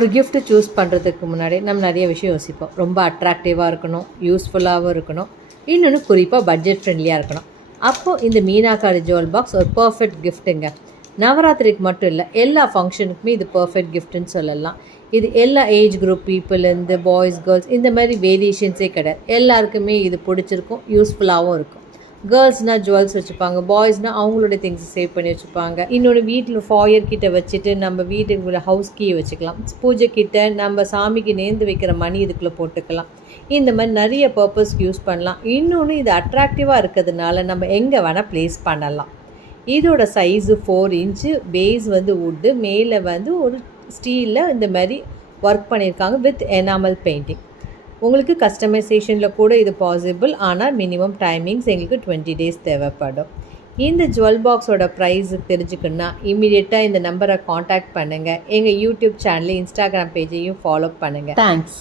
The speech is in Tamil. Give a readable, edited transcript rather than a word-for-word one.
ஒரு gift சூஸ் பண்ணுறதுக்கு முன்னாடி நம்ம நிறைய விஷயம் யோசிப்போம். ரொம்ப அட்ராக்டிவாக இருக்கணும், யூஸ்ஃபுல்லாகவும் இருக்கணும், இன்னொன்று குறிப்பாக பட்ஜெட் ஃப்ரெண்ட்லியாக இருக்கணும். அப்போது இந்த மீனாக்காரி ஜுவல் பாக்ஸ் ஒரு பர்ஃபெக்ட் கிஃப்ட்டுங்க. நவராத்திரிக்கு மட்டும் இல்லை, எல்லா ஃபங்க்ஷனுக்குமே இது பர்ஃபெக்ட் கிஃப்ட்டுன்னு சொல்லலாம். இது எல்லா ஏஜ் குரூப் பீப்புளேருந்து பாய்ஸ் கேர்ள்ஸ் இந்த மாதிரி வேரியேஷன்ஸே கிடையாது. எல்லாருக்குமே இது பிடிச்சிருக்கும், யூஸ்ஃபுல்லாகவும் இருக்கும். கேர்ள்ஸ்னால் ஜுவல்ஸ் வச்சுப்பாங்க, பாய்ஸ்னால் அவங்களோட திங்ஸ் சேவ் பண்ணி வச்சுப்பாங்க. இன்னொன்று வீட்டில் ஃபாயர் கிட்ட வச்சுட்டு நம்ம வீட்டுக்கு ஹவுஸ் கீயை வச்சுக்கலாம். பூஜை கிட்ட நம்ம சாமிக்கு நேர்ந்து வைக்கிற மணி இதுக்குள்ளே போட்டுக்கலாம். இந்த மாதிரி நிறைய பர்பஸ்க்கு யூஸ் பண்ணலாம். இன்னொன்று இது அட்ராக்டிவாக இருக்கிறதுனால நம்ம எங்கே வேணால் ப்ளேஸ் பண்ணலாம். இதோட சைஸு 4 இன்ச்சு, பேஸ் வந்து வுட்டு, மேலே வந்து ஒரு ஸ்டீலில் இந்த மாதிரி ஒர்க் பண்ணியிருக்காங்க வித் எனாமல் பெயிண்டிங். உங்களுக்கு கஸ்டமைசேஷனில் கூட இது பாசிபிள், ஆனால் மினிமம் டைமிங்ஸ் எங்களுக்கு 20 days தேவைப்படும். இந்த ஜுவல் பாக்ஸோட ப்ரைஸ் தெரிஞ்சுக்கணுன்னா இமீடியட்டாக இந்த நம்பரை காண்டாக்ட் பண்ணுங்கள். எங்கள் யூடியூப் சேனலையும் இன்ஸ்டாகிராம் பேஜையும் ஃபாலோ பண்ணுங்கள். தேங்க்ஸ்.